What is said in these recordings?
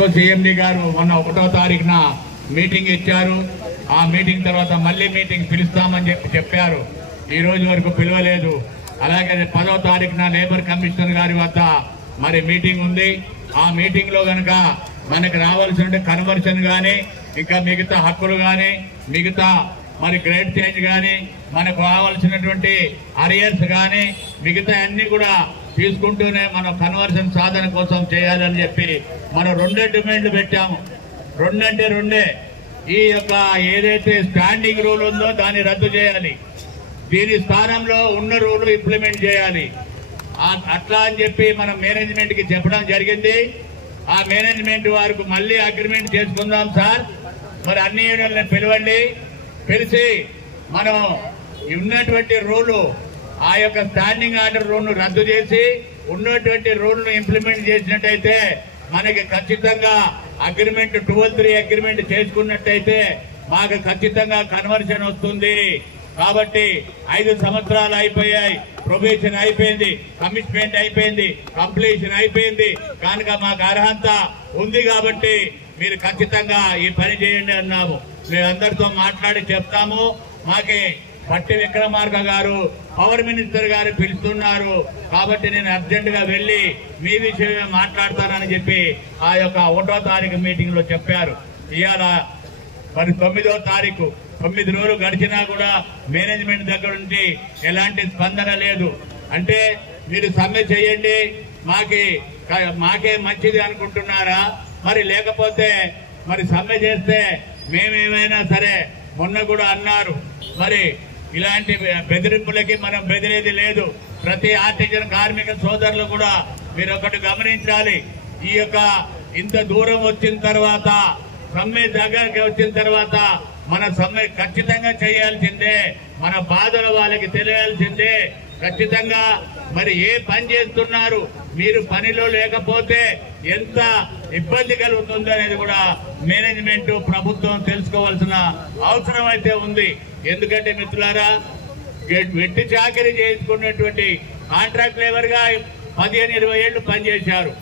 ఎలాగో సిఎండి గారు మొన్న 1వ తారీఖున మీటింగ్ ఇచ్చారు. ఆ మీటింగ్ తర్వాత మళ్ళీ మీటింగ్ పిలుస్తామని చెప్పారు. ఈ రోజు వరకు పిలవలేదు. అలాగే 10వ తారీఖున లేబర్ కమిషనర్ గారి వద్ద మరి మీటింగ్ ఉంది. ఆ మీటింగ్ లో గనక మనకు రావాల్సిన కన్వర్షన్ గాని, ఇంకా మిగతా హక్కులు గాని, మిగతా మరి గ్రేడ్ చేంజ్ గాని, మనకు రావాల్సినటువంటి అరియర్స్ గాని, మిగతా అన్ని కూడా తీసుకుంటూనే మనం కన్వర్షన్ సాధన కోసం చేయాలని చెప్పి మనం 2 డిమాండ్లు పెట్టాము. 2 అంటే 2. ఈ యొక్క ఏదైతే స్టాండింగ్ రూల్ ఉందో దాన్ని రద్దు చేయాలి. దీని స్థానంలో ఉన్న రూల్ ఇంప్లిమెంట్ చేయాలి. అట్లా అని చెప్పి మనం మేనేజ్మెంట్ కి చెప్పడం జరిగింది. ఆ మేనేజ్మెంట్ వారికి మళ్ళీ అగ్రిమెంట్ చేసుకుందాం సార్, మరి అన్ని యూనియన్లను పిలవండి, పిలిచి మనం ఉన్నటువంటి రూలు ఆ యొక్క స్టాండింగ్ ఆర్డర్ రూల్ ను రద్దు చేసి ఉన్నటువంటి రూల్ ను ఇంప్లిమెంట్ చేసినట్టయితే మనకి ఖచ్చితంగా అగ్రిమెంట్ 12(3) అగ్రిమెంట్ చేసుకున్నట్టయితే మాకు ఖచ్చితంగా కన్వర్షన్ వస్తుంది. కాబట్టి 5 సంవత్సరాలు అయిపోయాయి, ప్రొబేషన్ అయిపోయింది, కమిట్మెంట్ అయిపోయింది, కంప్లీషన్ అయిపోయింది. కనుక మాకు అర్హత ఉంది కాబట్టి మీరు ఖచ్చితంగా ఈ పని చేయండి అన్నాము. మేమందరితో మాట్లాడి చెప్తాము. మాకి పట్టి విక్రమార్క గారు పవర్ మినిస్టర్ గారు పిలుస్తున్నారు కాబట్టి నేను అర్జెంట్ గా వెళ్లి మీ విషయమే మాట్లాడతానని చెప్పి ఆ యొక్క 1వ తారీఖు మీటింగ్ లో చెప్పారు. ఇవాళ మరి 9వ తారీఖు 9 రోజులు గడిచినా కూడా మేనేజ్మెంట్ దగ్గర నుండి ఎలాంటి స్పందన లేదు. అంటే మీరు సమ్మె చేయండి, మాకే మంచిది అనుకుంటున్నారా? మరి లేకపోతే మరి సమ్మె చేస్తే మేమేమైనా సరే మొన్న కూడా అన్నారు, మరి ఇలాంటి బెదిరింపులకి మనం బెదిరేది లేదు. ప్రతి ఆర్టిజన్ కార్మిక సోదరులు కూడా మీరు ఒకటి గమనించాలి. ఈ యొక్క ఇంత దూరం వచ్చిన తర్వాత, సమ్మె దగ్గరికి వచ్చిన తర్వాత మన సమ్మె ఖచ్చితంగా చేయాల్సిందే. మన బాధలు వాళ్ళకి తెలియాల్సిందే. ఖచ్చితంగా మరి ఏ పని చేస్తున్నారు, మీరు పనిలో లేకపోతే ఎంత ఇబ్బంది కలుగుతుందో అనేది కూడా మేనేజ్మెంట్ ప్రభుత్వం తెలుసుకోవాల్సిన అవసరం అయితే ఉంది. ఎందుకంటే మిత్రులారా, వెట్టి చాకరీ చేసుకున్నటువంటి కాంట్రాక్ట్ లేబర్ గా 15-20 ఏళ్లు పనిచేశారు.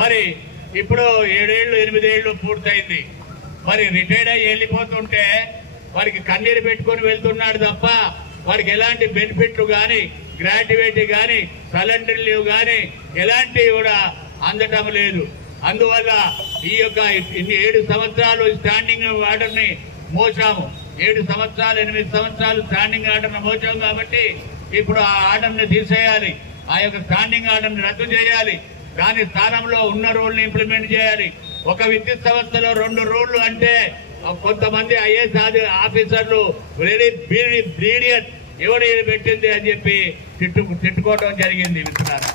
మరి ఇప్పుడు 7 ఏళ్లు 8 ఏళ్లు పూర్తయింది. మరి రిటైర్డ్ అయ్యి వెళ్ళిపోతుంటే వారికి కన్నీరు పెట్టుకుని వెళ్తున్నాడు తప్ప వారికి ఎలాంటి బెనిఫిట్లు గాని, గ్రాట్యుయేట్ గాని, సరెండర్ లీవ్ గాని ఎలాంటివి కూడా అందటం లేదు. అందువల్ల ఈ యొక్క 7 సంవత్సరాలు స్టాండింగ్ ఆర్డర్ ని మోసాము. 7 సంవత్సరాలు 8 సంవత్సరాలు స్టాండింగ్ ఆర్డర్ ని మోసాము కాబట్టి ఇప్పుడు ఆ ఆర్డర్ ని తీసేయాలి. ఆ యొక్క స్టాండింగ్ ఆర్డర్ ని రద్దు చేయాలి. దాని స్థానంలో ఉన్న రూల్ ని ఇంప్లిమెంట్ చేయాలి. ఒక విద్యుత్ సంస్థలో 2 రూళ్లు అంటే కొంతమంది ఐఏఎస్ ఆఫీసర్లు వెరీ బ్రీడియట్ ఎవరు పెట్టింది అని చెప్పి తిట్టుకోవడం జరిగింది. మిత్రులారా,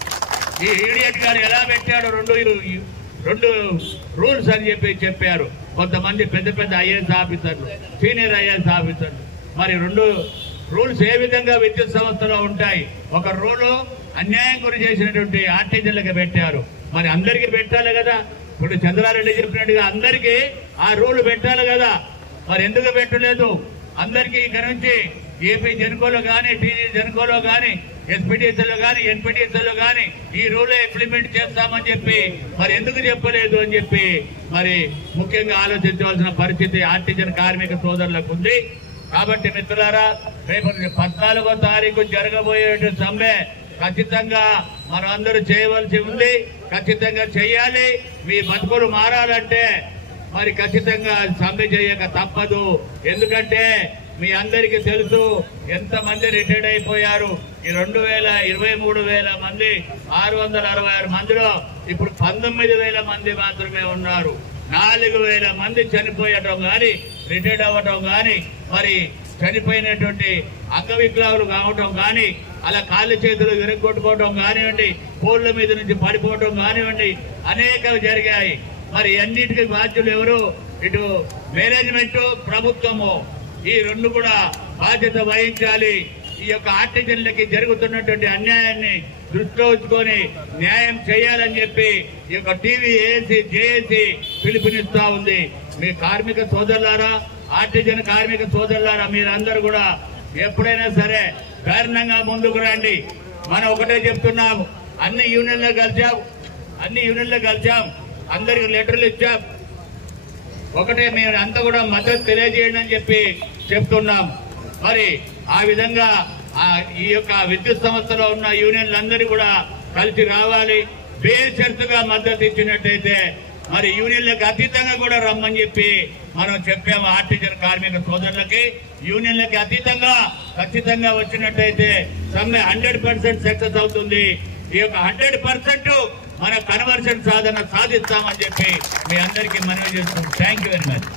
ఈ ఈడియట్ గారు ఎలా పెట్టాడు 2 రూల్స్ అని చెప్పారు కొంతమంది పెద్ద ఐఏఎస్ ఆఫీసర్లు, సీనియర్ ఐఏఎస్ ఆఫీసర్లు. మరి 2 రూల్స్ ఏ విధంగా విద్యుత్ సంస్థలో ఉంటాయి? ఒక రూలు అన్యాయం గురి చేసినటువంటి ఆర్టిజన్లకు పెట్టారు. మరి అందరికీ పెట్టాలి కదా. ఇప్పుడు చంద్రారెడ్డి చెప్పినట్టుగా అందరికీ ఆ రూల్ పెట్టాలి కదా. మరి ఎందుకు పెట్టలేదు? అందరికీ ఇక్కడ నుంచి ఏపీ జెన్కోలో కానీ, టీజీ జెన్కోలో కానీ, ఎస్పీటీసీలో కానీ, ఎన్పీటీసీలో కానీ ఈ రూలే ఇంప్లిమెంట్ చేస్తామని చెప్పి మరి ఎందుకు చెప్పలేదు అని చెప్పి మరి ముఖ్యంగా ఆలోచించవలసిన పరిస్థితి ఆర్టిజన్ కార్మిక సోదరులకు ఉంది. కాబట్టి మిత్రులారా, రేపు 14వ తారీఖు జరగబోయే సమ్మె ఖచ్చితంగా మనం అందరూ చేయవలసి ఉంది. ఖచ్చితంగా చేయాలి. మీ బతుకులు మారాలంటే మరి ఖచ్చితంగా సమ్మె చేయక తప్పదు. ఎందుకంటే మీ అందరికీ తెలుసు ఎంతమంది రిటైర్డ్ అయిపోయారు. ఈ 23,000 మంది 666 మందిలో ఇప్పుడు 19,000 మంది మాత్రమే ఉన్నారు. 4,000 మంది చనిపోయటం గాని, రిటైర్డ్ అవ్వటం గాని, మరి చనిపోయినటువంటి అంగవికలాంగులు కావటం గాని, అలా కాళ్ళు చేతులు విరగొట్టుకోవటం కానివ్వండి, పోళ్ల మీద నుంచి పడిపోవటం కానివ్వండి, అనేకలు జరిగాయి. మరి అన్నిటికీ బాధ్యులు ఎవరు? ఇటు మేనేజ్మెంట్, ప్రభుత్వము. ఈ 2 కూడా బాధ్యత వహించాలి. ఈ యొక్క ఆర్టిజన్లకి జరుగుతున్నటువంటి అన్యాయాన్ని దృష్టిలో ఉంచుకొని న్యాయం చేయాలని చెప్పి ఈ యొక్క టీవీఏసీ జేఏసీ పిలుపునిస్తా ఉంది. మీ కార్మిక సోదరులారా, ఆర్టిజన్ కార్మిక సోదరులారా, మీరందరూ కూడా ఎప్పుడైనా సరే కారణంగా ముందుకు రండి. మనం ఒకటే చెప్తున్నాము, అన్ని యూనియన్లో కలిసాం. అందరికి లెటర్లు ఇచ్చాం. ఒకటే మేము అంతా కూడా మద్దతు తెలియజేయండి అని చెప్పి చెప్తున్నాం. మరి ఆ విధంగా ఈ యొక్క విద్యుత్ సంస్థలో ఉన్న యూనియన్లందరూ కూడా కలిసి రావాలి. బేషరతుగా మద్దతు ఇచ్చినట్టయితే మరి యూనియన్లకు అతీతంగా కూడా రమ్మని చెప్పి మనం చెప్పాము. ఆర్టిజన్ కార్మిక సోదరులకి యూనియన్లకి అతీతంగా ఖచ్చితంగా వచ్చినట్టయితే సమ్మె 100% సక్సెస్ అవుతుంది. ఈ యొక్క 100% మన కన్వర్షన్ సాధన సాధిస్తామని చెప్పి మీ అందరికీ మనవి చేస్తున్నాం. Thank you very much.